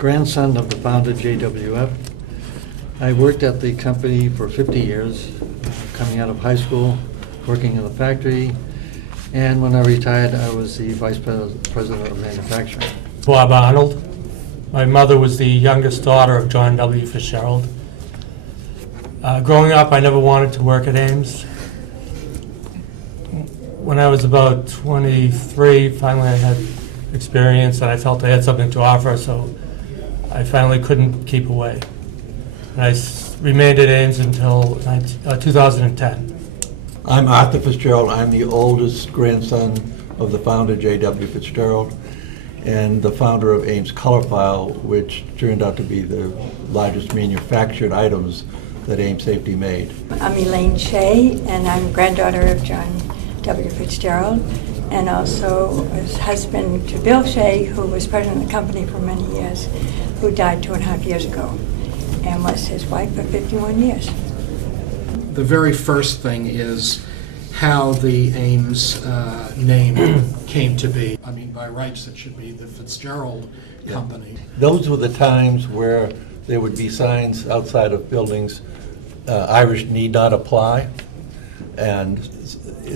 grandson of the founder, JWF. I worked at the company for 50 years, coming out of high school, working in the factory, and when I retired, I was the vice president of manufacturing. Bob Arnold. My mother was the youngest daughter of John W. Fitzgerald. Growing up, I never wanted to work at Ames. When I was about 23, finally I had experience and I felt I had something to offer, so I finally couldn't keep away. And I remained at Ames until 2010. I'm Arthur Fitzgerald. I'm the oldest grandson of the founder, J.W. Fitzgerald, and the founder of Ames Color File, which turned out to be the largest manufactured items that Ames Safety made. I'm Elaine Shea, and I'm granddaughter of John W. Fitzgerald, and also was husband to Bill Shea, who was president of the company for many years, who died 2.5 years ago, and was his wife for 51 years. The very first thing is how the Ames name came to be. I mean, by rights, it should be the Fitzgerald Company. Those were the times where there would be signs outside of buildings, Irish need not apply. And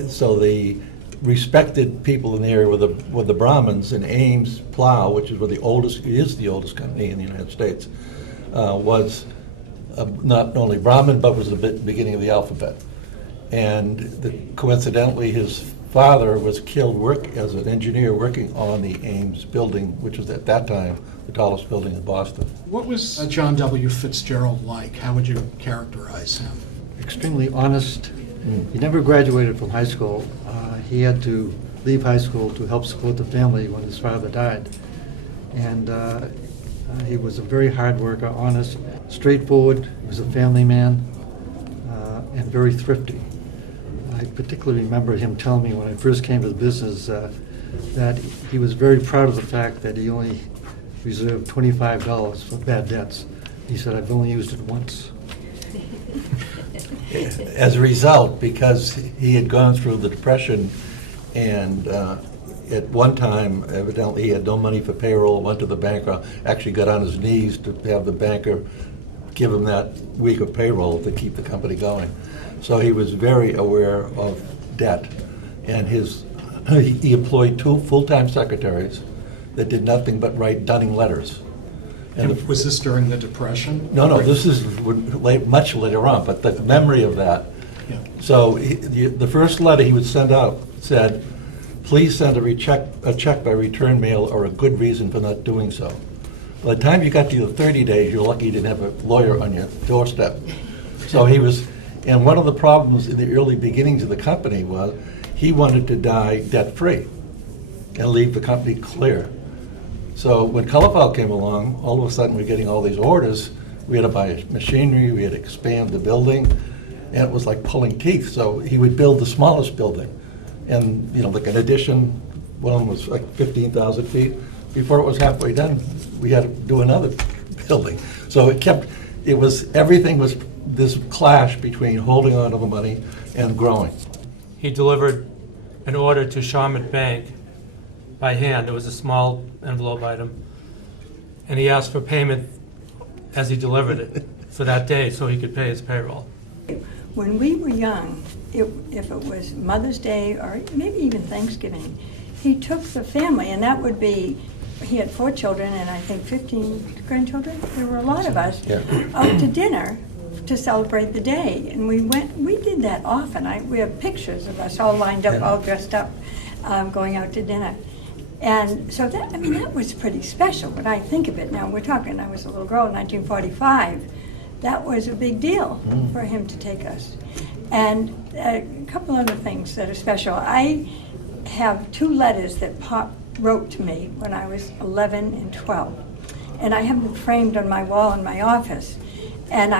so the respected people in the area were the Brahmins, and Ames Plow, which is the oldest company in the United States, was not only Brahmin, but was the beginning of the alphabet. And coincidentally, his father was killed as an engineer working on the Ames building, which was at that time the tallest building in Boston. What was John W. Fitzgerald like? How would you characterize him? Extremely honest. He never graduated from high school. He had to leave high school to help support the family when his father died. And he was a very hard worker, honest, straightforward. He was a family man, and very thrifty. I particularly remember him telling me when I first came to the business that he was very proud of the fact that he only reserved $25 for bad debts. He said, "I've only used it once." As a result, because he had gone through the Depression, and at one time, evidently, he had no money for payroll, went to the banker, actually got on his knees to have the banker give him that week of payroll to keep the company going. So he was very aware of debt, and he employed 2 full-time secretaries that did nothing but write dunning letters. And was this during the Depression? No, this is much later on, but the memory of that. Yeah. So the first letter he would send out said, "Please send a check by return mail or a good reason for not doing so." By the time you got to your 30 days, you're lucky you didn't have a lawyer on your doorstep. So he was, and one of the problems in the early beginnings of the company was he wanted to die debt-free and leave the company clear. So when Colorfile came along, all of a sudden we're getting all these orders. We had to buy machinery, we had to expand the building, and it was like pulling teeth. So he would build the smallest building. And, like an addition, one was like 15,000 feet. Before it was halfway done, we had to do another building. So everything was this clash between holding on to the money and growing. He delivered an order to Shawmut Bank by hand. It was a small envelope item. And he asked for payment as he delivered it for that day so he could pay his payroll. When we were young, if it was Mother's Day or maybe even Thanksgiving, he took the family, and that would be, he had 4 children and I think 15 grandchildren. There were a lot of us out to dinner to celebrate the day, and we did that often. We have pictures of us all lined up, all dressed up, going out to dinner. And so that was pretty special when I think of it. Now we're talking, I was a little girl in 1945. That was a big deal for him to take us. And a couple other things that are special. I have 2 letters that Pop wrote to me when I was 11 and 12. And I have them framed on my wall in my office. And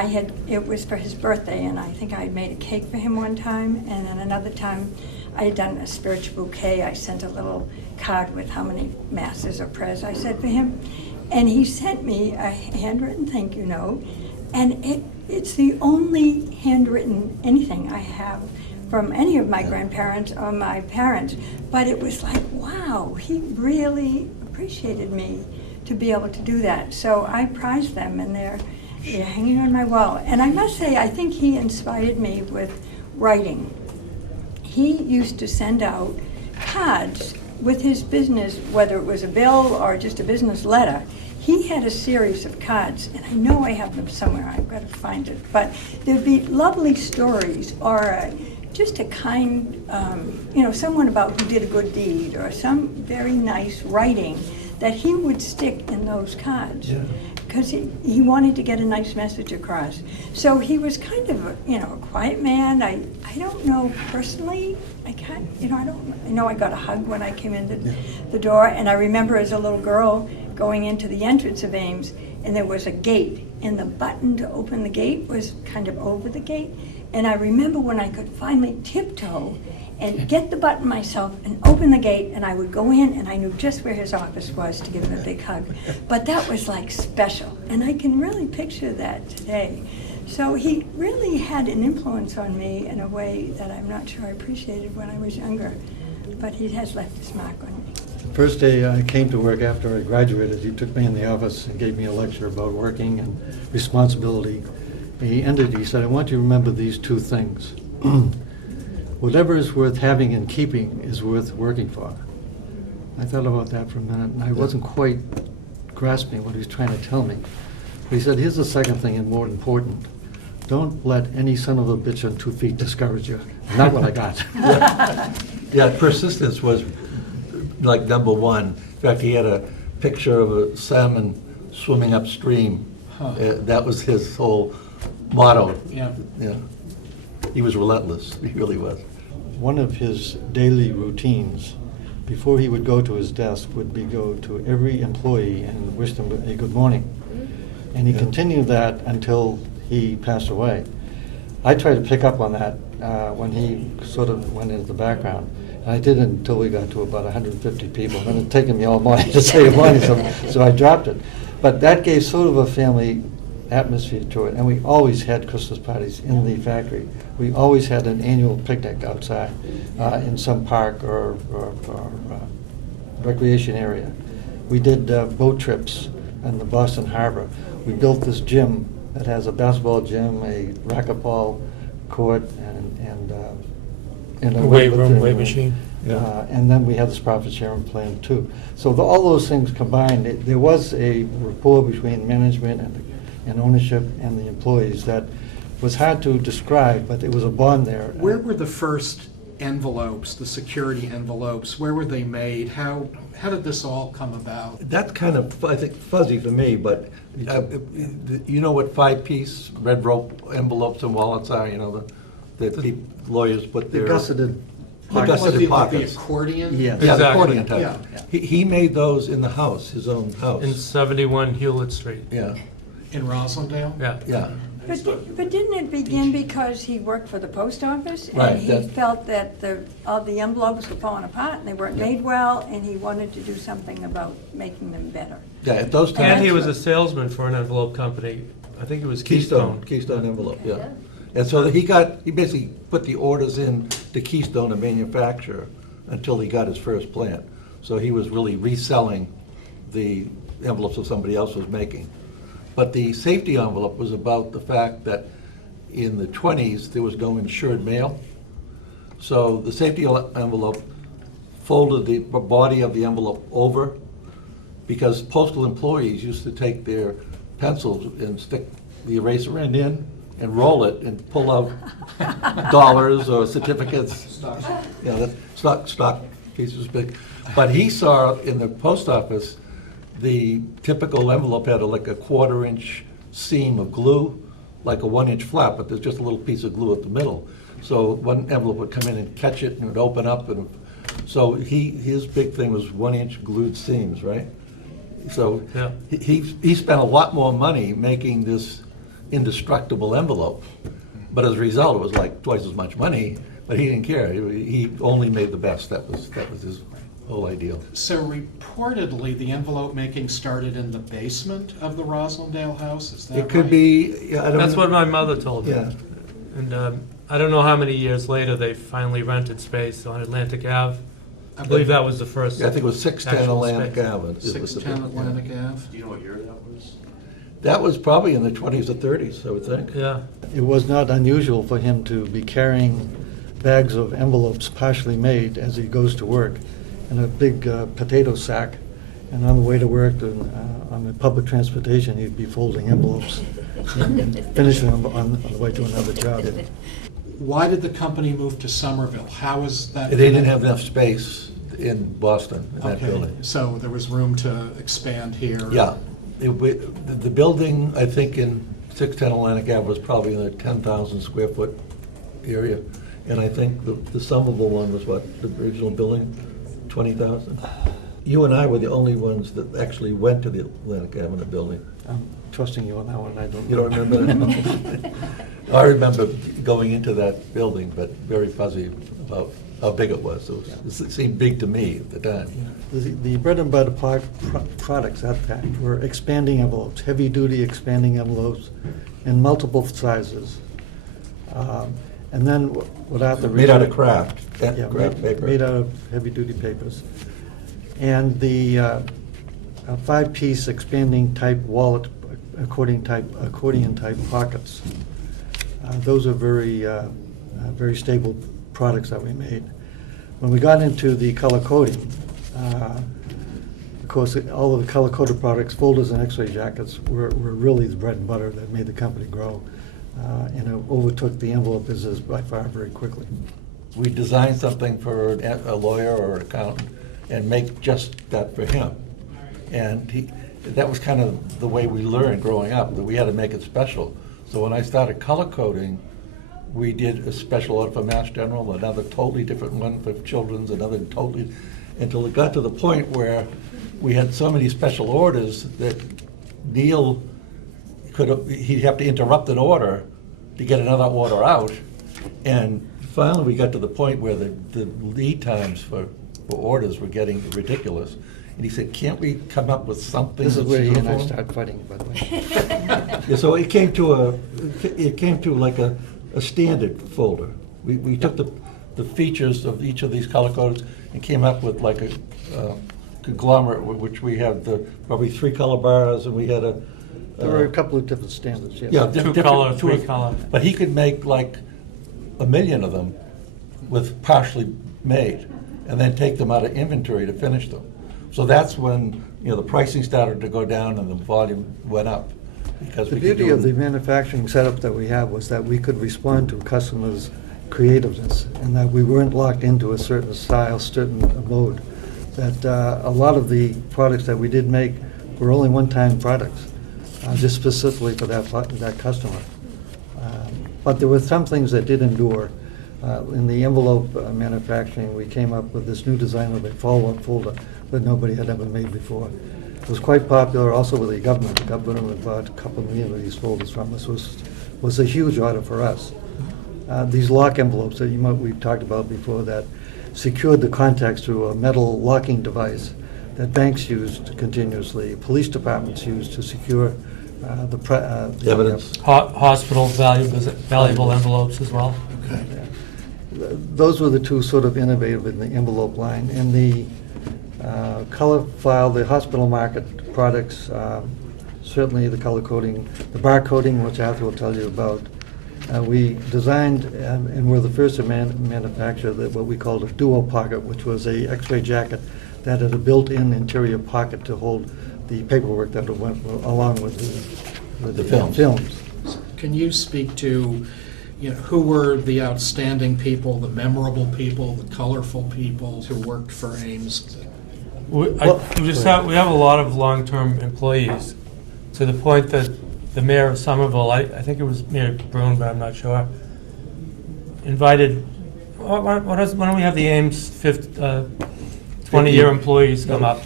it was for his birthday, and I think I had made a cake for him one time, and then another time I had done a spiritual bouquet. I sent a little card with how many masses or prayers I said for him. And he sent me a handwritten thank you note, and it's the only handwritten anything I have from any of my grandparents or my parents. But it was like, wow, he really appreciated me to be able to do that. So I prize them, and they're hanging on my wall. And I must say, I think he inspired me with writing. He used to send out cards with his business, whether it was a bill or just a business letter. He had a series of cards, and I know I have them somewhere. I've got to find it. But there'd be lovely stories, or just a kind, someone about who did a good deed, or some very nice writing that he would stick in those cards. Yeah. Because he wanted to get a nice message across. So he was kind of a quiet man. I don't know personally. I know I got a hug when I came in the door, and I remember as a little girl going into the entrance of Ames, and there was a gate, and the button to open the gate was kind of over the gate. And I remember when I could finally tiptoe and get the button myself and open the gate, and I would go in, and I knew just where his office was to give him a big hug. But that was like special, and I can really picture that today. So he really had an influence on me in a way that I'm not sure I appreciated when I was younger, but he has left his mark on me. First day I came to work after I graduated, he took me in the office and gave me a lecture about working and responsibility. He said, I want you to remember these two things. Whatever is worth having and keeping is worth working for. I thought about that for a minute, and I wasn't quite grasping what he was trying to tell me. But he said, here's the second thing, and more important. Don't let any son of a bitch on 2 feet discourage you. Not what I got. Yeah, persistence was like number one. In fact, he had a picture of a salmon swimming upstream. That was his whole motto. Yeah. Yeah. He was relentless. He really was. One of his daily routines, before he would go to his desk, would be go to every employee and wish them a good morning. And he continued that until he passed away. I tried to pick up on that when he sort of went into the background. And I didn't until we got to about 150 people. And it had taken me all morning to say good morning, so I dropped it. But that gave sort of a family atmosphere to it. And we always had Christmas parties in the factory. We always had an annual picnic outside in some park or recreation area. We did boat trips in the Boston Harbor. We built this gym that has a basketball gym, a racquetball court, and a Weight room, weightlifting weight machine. and then we had this profit sharing plan too. So all those things combined, there was a rapport between management and ownership and the employees that was hard to describe, but there was a bond there. Where were the first envelopes, the security envelopes? Where were they made? How did this all come about? That's kind of, I think, fuzzy for me, but you know what 5-piece red rope envelopes and wallets are, that lawyers put The their... gusseted The Like gusseted the pockets. accordion? Yes. Yeah, the Exactly. accordion type. Yeah. He made those in the house, his own house. In 71 Hewlett Street. Yeah, In Roslindale? Yeah. yeah. But didn't it begin because he worked for the post office? Right, And he that- felt that all the envelopes were falling apart and they weren't made well, and he wanted to do something about making them better. Yeah, at those times... And he was a salesman for an envelope company. I think it was Keystone. Keystone envelope, yeah. And so he basically put the orders in to Keystone, a manufacturer, until he got his first plant. So he was really reselling the envelopes that somebody else was making. But the safety envelope was about the fact that in the 20s, there was no insured mail. So the safety envelope folded the body of the envelope over, because postal employees used to take their pencils and stick the eraser end in and roll it and pull out dollars or certificates. That's stock pieces big. But he saw in the post office, the typical envelope had like a 1/4-inch seam of glue, like a 1-inch flap, but there's just a little piece of glue at the middle. So one envelope would come in and catch it and it would open up, and so his big thing was 1-inch glued seams, right? So Yeah. he spent a lot more money making this indestructible envelope, but as a result, it was like twice as much money. But he didn't care. He only made the best. That was his whole ideal. So reportedly, the envelope making started in the basement of the Roslindale house, is that right? It could be. Yeah, I don't That's know. what my mother told me. Yeah. And I don't know how many years later they finally rented space on Atlantic Ave I believe that was the first. I think it was 610 actual Atlantic space. Ave. It was the 610 big- Atlantic Ave. Do you know what year that was? That was probably in the 20s or 30s, I would think. Yeah. It was not unusual for him to be carrying bags of envelopes partially made as he goes to work in a big potato sack. And on the way to work, on the public transportation, he'd be folding envelopes and finishing them on the way to another job. Why did the company move to Somerville? How was that? They didn't have enough space in Boston, in that Okay, building. so there was room to expand here? Yeah. The building, I think in 610 Atlantic Ave was probably in the 10,000 square foot area. And I think the Somerville one was what, the original building, 20,000? You and I were the only ones that actually went to the Atlantic Avenue building. I'm trusting you on that one, I don't. You don't remember that? I remember going into that building, but very fuzzy about how big it was. It seemed big to me at the time. The bread and butter products at that time were expanding envelopes, heavy-duty expanding envelopes in multiple sizes. And then without the... Made out of craft paper. Made out of heavy-duty papers. And the five-piece expanding type wallet, accordion type pockets. Those are very stable products that we made. When we got into the color coding, of course, all of the color-coded products, folders and x-ray jackets, were really the bread and butter that made the company grow. And it overtook the envelope business by far very quickly. We designed something for a lawyer or an accountant and make just that for him. And that was kind of the way we learned growing up, that we had to make it special. So when I started color coding, we did a special order for Mass General, another totally different one for children's, another totally, until it got to the point where we had so many special orders that Neil he'd have to interrupt an order to get another order out. And finally, we got to the point where the lead times for orders were getting ridiculous. And he said, can't we come up with something This is that's where he and I uniform? started fighting, by the way. Yeah, so it came to like a standard folder. We took the features of each of these color codes and came up with like a conglomerate, which we had probably 3 color bars, and we had a... There were a couple of different standards, yes. Yeah, Two different- color, two- 3 color. But he could make like 1 million of them with partially made, and then take them out of inventory to finish them. So that's when, the pricing started to go down and the volume went up. Because The we could beauty do of the manufacturing setup that we have was that we could respond to customers' creativeness, and that we weren't locked into a certain style, certain mode. That a lot of the products that we did make were only one-time products, just specifically for that customer. But there were some things that did endure. In the envelope manufacturing, we came up with this new design of a follow-up folder that nobody had ever made before. It was quite popular also with the government. The government bought a couple million of these folders from us. Was a huge order for us. These lock envelopes that we've talked about before that secured the contacts through a metal locking device that banks used continuously, police departments used to secure the evidence. Hospital valuable envelopes as well. Okay. Those were the two sort of innovative in the envelope line. And the color file, the hospital market products, certainly the color coding, the bar coding, which Arthur will tell you about. We designed and were the first to manufacture what we called a duo pocket, which was a x-ray jacket that had a built-in interior pocket to hold the paperwork that went along with the films. Can you speak to, who were the outstanding people, the memorable people, the colorful people who worked for Ames? We have a lot of long-term employees, to the point that the mayor of Somerville, I think it was Mayor Brune, but I'm not sure, invited, why don't we have the Ames 20-year employees come up?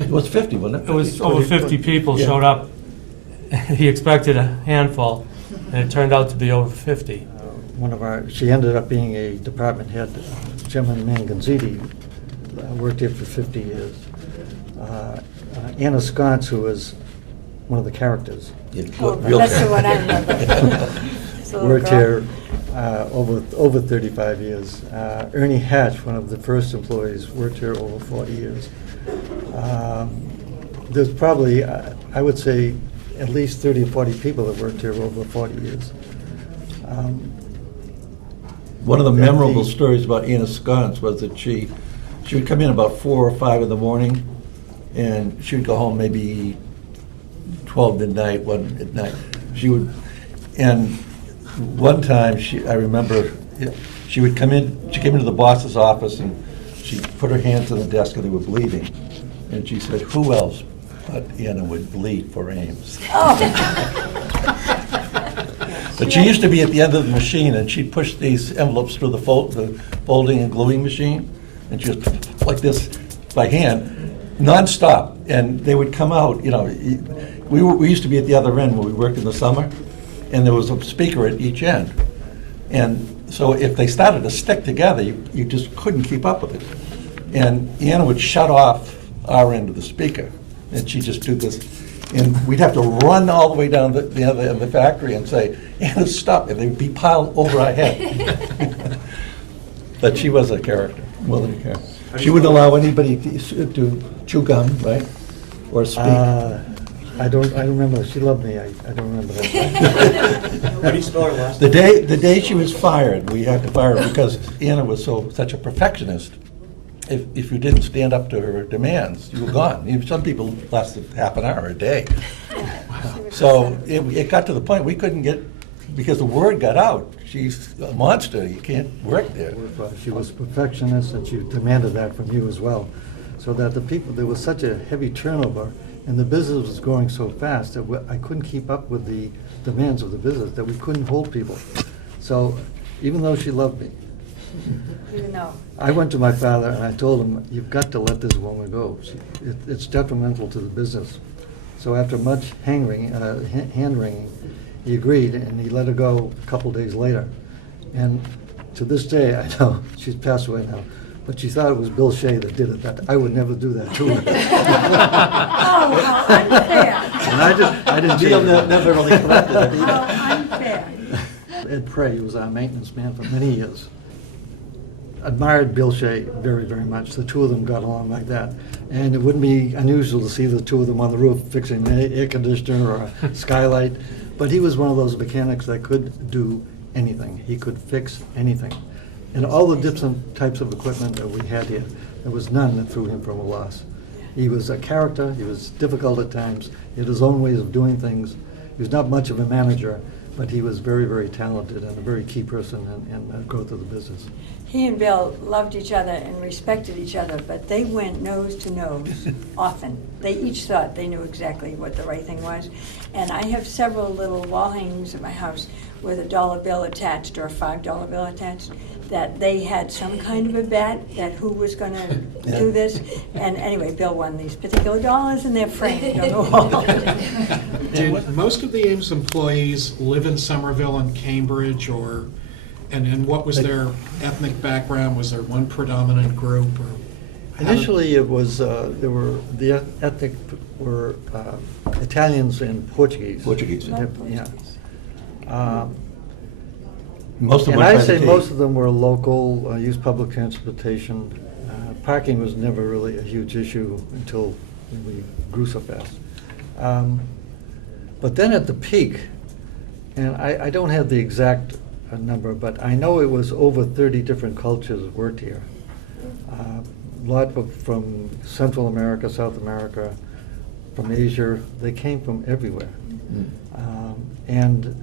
It was 50, wasn't it? It was over 50 people showed up. He expected a handful, and it turned out to be over 50. She ended up being a department head, Gemma Manganziti, worked here for 50 years. Anna Sconce, who was one of the characters. Yeah, Oh, real that's the character. one I remember. Ames, the little worked girl. here over 35 years. Ernie Hatch, one of the first employees, worked here over 40 years. There's probably, I would say, at least 30 or 40 people that worked here over 40 years. One of the And memorable the- stories about Anna Scones was that she would come in about 4 or 5 in the morning, and she would go home maybe 12 midnight, 1 midnight. And one time, I remember, she would come in, she came into the boss's office, and she put her hands on the desk and they were bleeding. And she said, who else but Anna would bleed for Ames? But she used to be at the end of the machine, and she'd push these envelopes through the folding and gluing machine, and just like this by hand, nonstop. And they would come out, we used to be at the other end when we worked in the summer, and there was a speaker at each end. And so if they started to stick together, you just couldn't keep up with it. And Anna would shut off our end of the speaker, and she'd just do this. And we'd have to run all the way down the other end of the factory and say, Anna, stop. And they'd be piled over our head. But she was a character, more than a character. She wouldn't allow anybody to chew gum, right? Or speak. I remember, she loved me, I don't remember that. How do you spell her last The day she was fired, we had to fire her because Anna was such a perfectionist. If you didn't stand up to her demands, you were gone. Some people lasted half an hour a day. So it got to the point we couldn't get, because the word got out, she's a monster, you can't work there. She was a perfectionist, and she demanded that from you as well. So that there was such a heavy turnover, and the business was growing so fast that I couldn't keep up with the demands of the business, that we couldn't hold people. So even though she loved me, Even though. I went to my father and I told him, you've got to let this woman go. It's detrimental to the business. So after much hand-wringing, he agreed, and he let her go a couple days later. And to this day, I know, she's passed away now, but she thought it was Bill Shea that did it. That I would never do that to her. Oh, how unfair. And I didn't Neil say never really corrected it either. How unfair. Ed Prey, who was our maintenance man for many years, admired Bill Shea very, very much. The two of them got along like that. And it wouldn't be unusual to see the two of them on the roof fixing an air conditioner or a skylight. But he was one of those mechanics that could do anything. He could fix anything. And all the different types of equipment that we had here, there was none that threw him from a loss. He was a character. He was difficult at times. He had his own ways of doing things. He was not much of a manager, but he was very, very talented and a very key person in the growth of the business. He and Bill loved each other and respected each other, but they went nose to nose often. They each thought they knew exactly what the right thing was. And I have several little wall hangings at my house with a $1 bill attached or a $5 bill attached, that they had some kind of a bet that who was going to do this. And anyway, Bill won these particular dollars, and they're framed on the wall. Did most of the Ames employees live in Somerville and Cambridge, and what was their ethnic background? Was there one predominant group? Or how did- Initially, it was, the ethnic were Italians and Portuguese. Portuguese. Yeah. Most of them And went I'd by say the most of them were local, used public transportation. Parking was never really a huge issue until we grew so fast. But then at the peak, and I don't have the exact number, but I know it was over 30 different cultures that worked here. A lot from Central America, South America, from Asia. They came from everywhere. And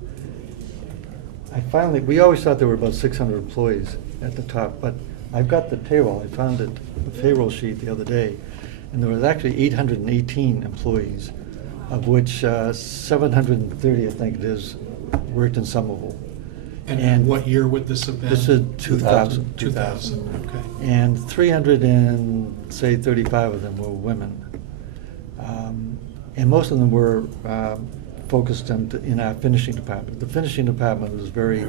we always thought there were about 600 employees at the top, but I've got the payroll. I found the payroll sheet the other day, and there was actually 818 employees, of which 730, I think it is, worked in Somerville. And what year would this have been? This is 2000. 2000, okay. And 335 of them were women. And most of them were focused in our finishing department. The finishing department was very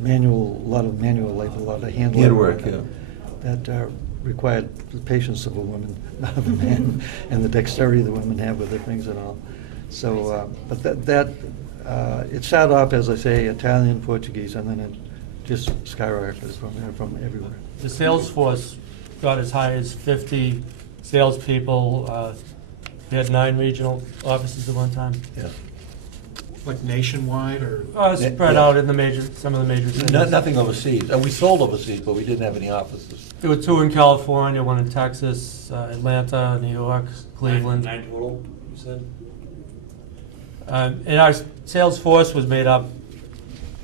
manual, a lot of manual labor, a lot of Handwork, yeah. That required the patience of a woman, not of a man, and the dexterity the women have with their things and all. So, but it started off, as I say, Italian, Portuguese, and then it just skyrocketed from there, from everywhere. The sales force got as high as 50 salespeople. We had 9 regional offices at one time. Yeah. Like nationwide, or? Spread out in some of the major cities. Nothing overseas. And we sold overseas, but we didn't have any offices. There were 2 in California, 1 in Texas, Atlanta, New York, Cleveland. 9 total, you said? And our sales force was made up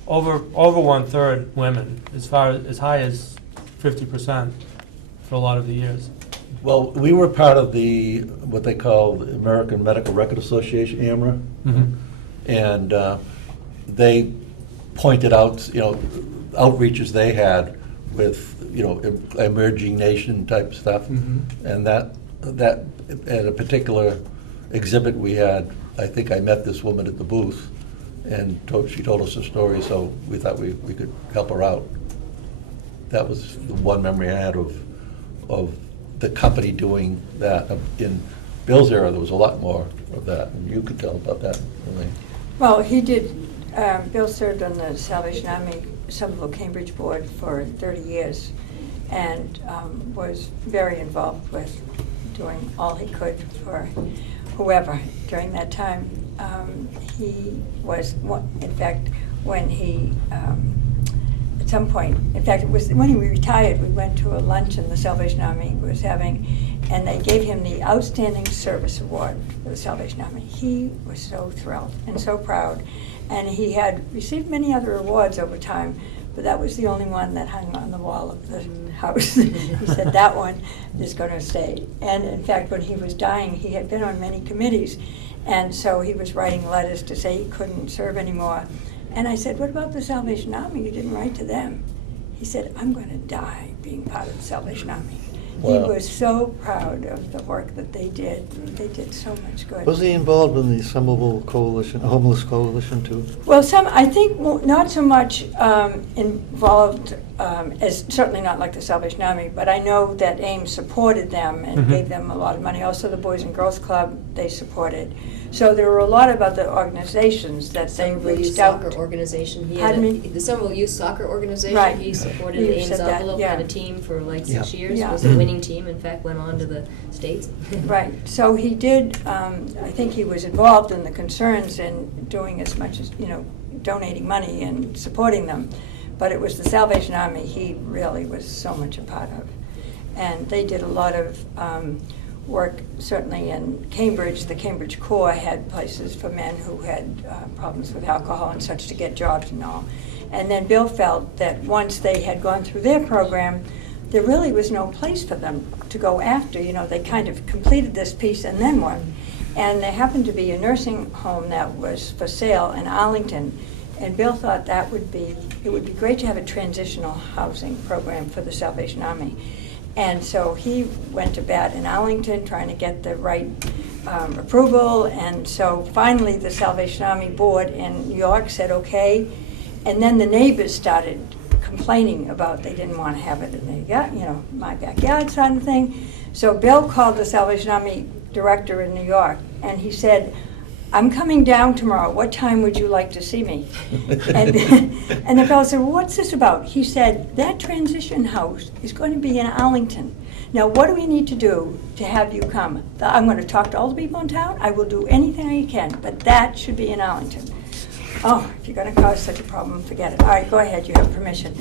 over 1/3 women, as high as 50% for a lot of the years. Well, we were part of what they call the American Medical Record Association, AMRA. And they pointed out, outreaches they had with, emerging nation type stuff. And that at a particular exhibit we had, I think I met this woman at the booth, and she told us a story, so we thought we could help her out. That was the one memory I had of the company doing that. In Bill's era, there was a lot more of that, and you could tell about that, Elaine. Well, he did, Bill served on the Salvation Army Somerville Cambridge Board for 30 years and was very involved with doing all he could for whoever during that time. He was, in fact, when he, at some point, in fact, it was when he retired, we went to a luncheon the Salvation Army was having, and they gave him the Outstanding Service Award for the Salvation Army. He was so thrilled and so proud. And he had received many other awards over time, but that was the only one that hung on the wall of the house. He said, that one is going to stay. And in fact, when he was dying, he had been on many committees, and so he was writing letters to say he couldn't serve anymore. And I said, what about the Salvation Army? You didn't write to them. He said, I'm going to die being part of the Salvation Army. Wow. He was so proud of the work that they did. They did so much good. Was he involved in the Somerville Coalition, Homeless Coalition, too? Well, I think not so much involved as, certainly not like the Salvation Army, but I know that Ames supported them and gave them a lot of money. Also the Boys and Girls Club, they supported. So there were a lot of other organizations that they Somerville Youth reached out Soccer to. Organization. He Pardon had me? the Somerville Youth Soccer Organization. Right. He supported You the Ames said that, Envelope. yeah. Had a team for like 6 years. Yeah. Was a winning team. In fact, went on to the States. Right, so he did, I think he was involved in the concerns and doing as much as, donating money and supporting them. But it was the Salvation Army he really was so much a part of. And they did a lot of work, certainly in Cambridge. The Cambridge Corps had places for men who had problems with alcohol and such to get jobs and all. And then Bill felt that once they had gone through their program, there really was no place for them to go after. They kind of completed this piece and then what? And there happened to be a nursing home that was for sale in Arlington. And Bill thought it would be great to have a transitional housing program for the Salvation Army. And so he went to bat in Arlington trying to get the right approval. And so finally the Salvation Army board in New York said okay. And then the neighbors started complaining about they didn't want to have it in their, my backyard kind of thing. So Bill called the Salvation Army director in New York and he said, I'm coming down tomorrow. What time would you like to see me? And the fellow said, well, what's this about? He said, that transition house is going to be in Arlington. Now, what do we need to do to have you come? I'm going to talk to all the people in town. I will do anything I can, but that should be in Arlington. Oh, if you're going to cause such a problem, forget it. All right, go ahead. You have permission.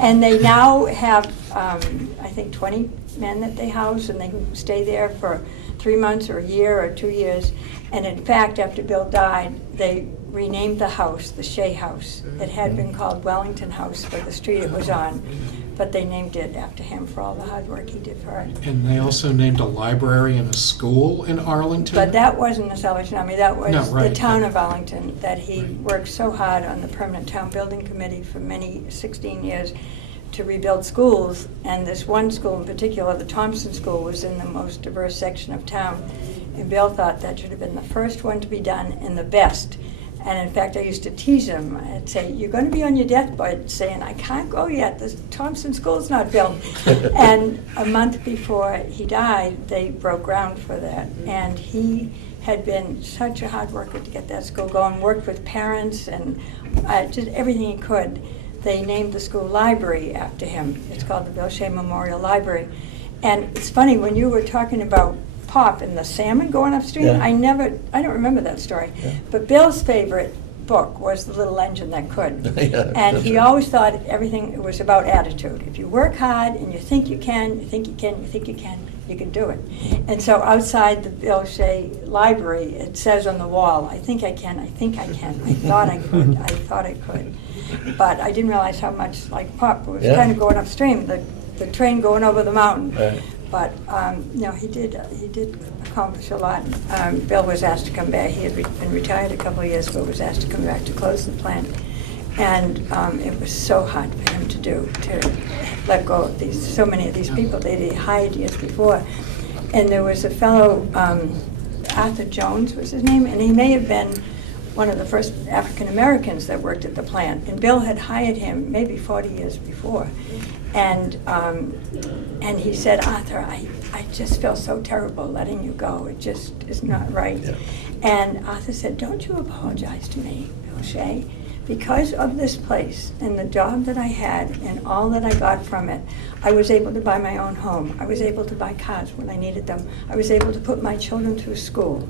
And they now have, I think, 20 men that they house, and they can stay there for 3 months or a year or 2 years. And in fact, after Bill died, they renamed the house the Shea House. It had been called Wellington House for the street it was on, but they named it after him for all the hard work he did for it. And they also named a library and a school in Arlington? But that wasn't the Salvation Army, that was No, right. the town of Arlington, that he worked so hard on the Permanent Town Building Committee for 16 years to rebuild schools. And this one school in particular, the Thompson School, was in the most diverse section of town. And Bill thought that should have been the first one to be done and the best. And in fact, I used to tease him. I'd say, you're going to be on your deathbed saying, I can't go yet, the Thompson School's not built. And a month before he died, they broke ground for that. And he had been such a hard worker to get that school going, worked with parents and did everything he could. They named the school library after him. It's called the Bill Shea Memorial Library. And it's funny, when you were talking about Pop and the salmon going upstream, Yeah. I don't remember that story. Yeah. But Bill's favorite book was The Little Engine That Could. Yeah, And that's he right. always thought everything was about attitude. If you work hard and you think you can, you think you can, you think you can do it. And so outside the Bill Shea Library, it says on the wall, I think I can, I think I can, I thought I could, I thought I could. But I didn't realize how much like Pop was Yeah. kind of going upstream, the train going over the mountain. Right. But he did accomplish a lot. Bill was asked to come back. He had been retired a couple of years, but was asked to come back to close the plant. And it was so hard for him to do, to let go of so many of these people that he hired years before. And there was a fellow, Arthur Jones was his name, and he may have been one of the first African Americans that worked at the plant. And Bill had hired him maybe 40 years before. And he said, Arthur, I just feel so terrible letting you go. It just is not right. Yeah. And Arthur said, don't you apologize to me, Bill Shea. Because of this place and the job that I had and all that I got from it, I was able to buy my own home. I was able to buy cars when I needed them. I was able to put my children through school.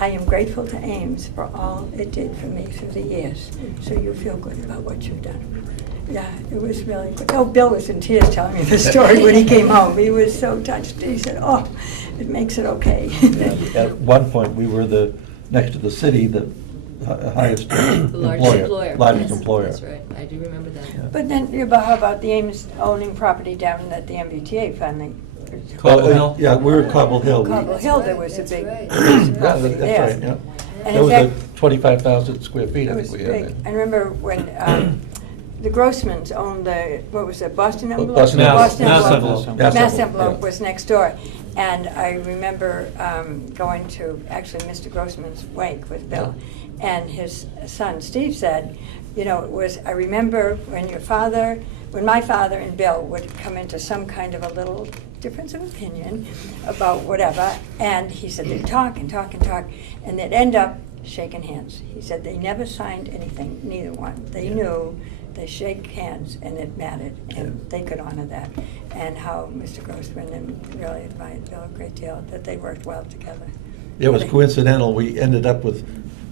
I am grateful to Ames for all it did for me through the years. So you feel good about what you've done. Yeah, it was really good. Oh, Bill was in tears telling me the story when he came home. He was so touched. He said, oh, it makes it okay. At one point, we were next to the city, the highest The largest employer. Largest Yes, employer. That's right, I do remember that. Yeah. But then, how about the Ames owning property down at the MBTA finally? Cobble Hill? Yeah, we're at Cobble Hill. Cobble That's Hill, right, there was a that's big right. piece of Yeah, property that's there. right, yeah. And That in was fact, at 25,000 square feet, it I was think we had big. there. I remember when the Grossmans owned the, what was it, Boston Envelope? Boston Envelope. Mass Envelope. Envelope. Mass Yeah. Envelope was next door. And I remember going to actually Mr. Grossman's wake with Bill. And his son, Steve, said, I remember when my father and Bill would come into some kind of a little difference of opinion about whatever, and he said they'd talk and talk and talk, and they'd end up shaking hands. He said they never signed anything, neither one. They knew they shake hands and it mattered, and they could honor that. And how Mr. Grossman really admired Bill a great deal, that they worked well together. It was coincidental, we ended up with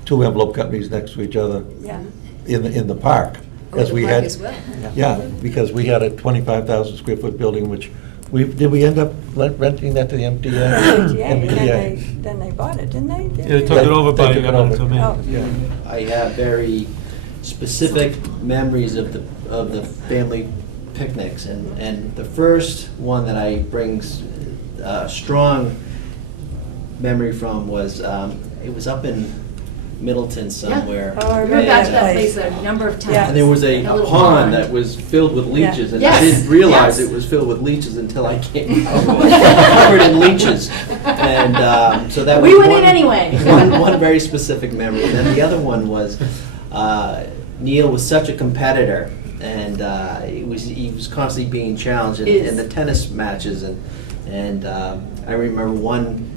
two envelope companies next to each other Yeah. in the park. Oh, the park as well. Yeah, because we had a 25,000 square foot building, which did we end up renting that to the MTA? MBTA, and then they bought it, didn't they? Yeah, they took it over by They took it over. to me. Oh. Yeah. I have very specific memories of the family picnics, and the first one that I bring strong memory from was it was up in Middleton somewhere. Oh, I We remember went back to that that place. place a number of times. Yeah. And there was a little pond that was filled with leeches, and I Yes. didn't realize Yes. it was filled with leeches until I came covered in leeches. And so that was We went in one- anyway. One very specific memory. And then the other one was Neil was such a competitor, and he was constantly being challenged in the tennis matches, and I remember one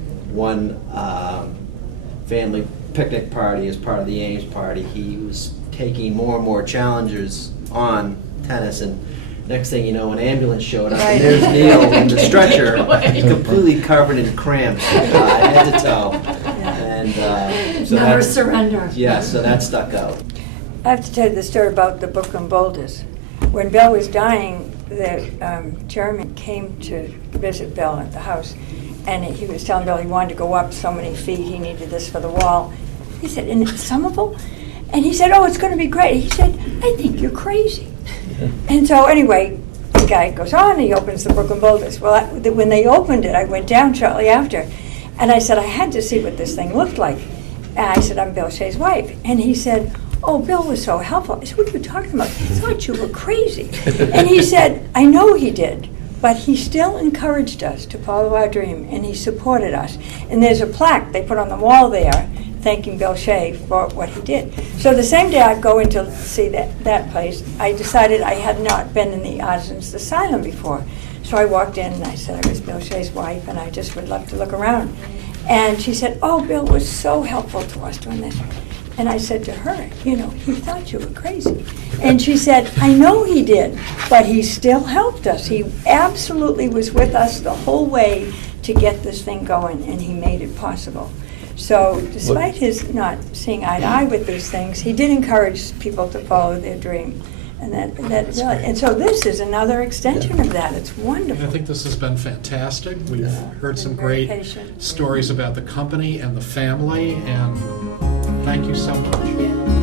family picnic party as part of the Ames party. He was taking more and more challengers on tennis, and next thing you know, an ambulance showed up, Right. and there's Neil in the stretcher, away. completely covered in cramps, head to toe. And so Never that, surrender. yeah, so that stuck out. I have to tell you the story about the Brooklyn Boulders. When Bill was dying, the chairman came to visit Bill at the house, and he was telling Bill he wanted to go up so many feet, he needed this for the wall. He said, in Somerville? And he said, oh, it's going to be great. He said, I think you're crazy. And so anyway, the guy goes on, he opens the Brooklyn Boulders. Well, when they opened it, I went down shortly after, and I said, I had to see what this thing looked like. And I said, I'm Bill Shea's wife. And he said, oh, Bill was so helpful. I said, what are you talking about? He thought you were crazy. And he said, I know he did, but he still encouraged us to follow our dream, and he supported us. And there's a plaque they put on the wall there thanking Bill Shea for what he did. So the same day I go in to see that place, I decided I had not been in the Artisans Asylum before. So I walked in and I said I was Bill Shea's wife and I just would love to look around. And she said, "Oh, Bill was so helpful to us doing this." And I said to her, "You know, he thought you were crazy." And she said, "I know he did, but he still helped us. He absolutely was with us the whole way to get this thing going, and he made it possible." So despite his not seeing eye to eye with these things, he did encourage people to follow their dream. And that really, and so this is another extension of that. It's wonderful. I think this has been fantastic. We've heard some Been very great patient. stories about the company and the family, and thank you so much. Yeah.